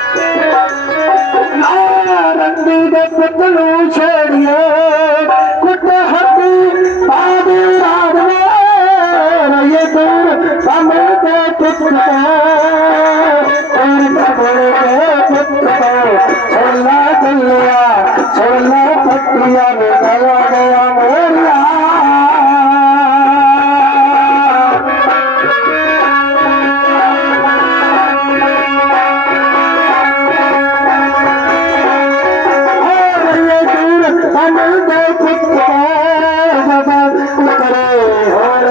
पुतलू छोड़े कुती दे पुत्रा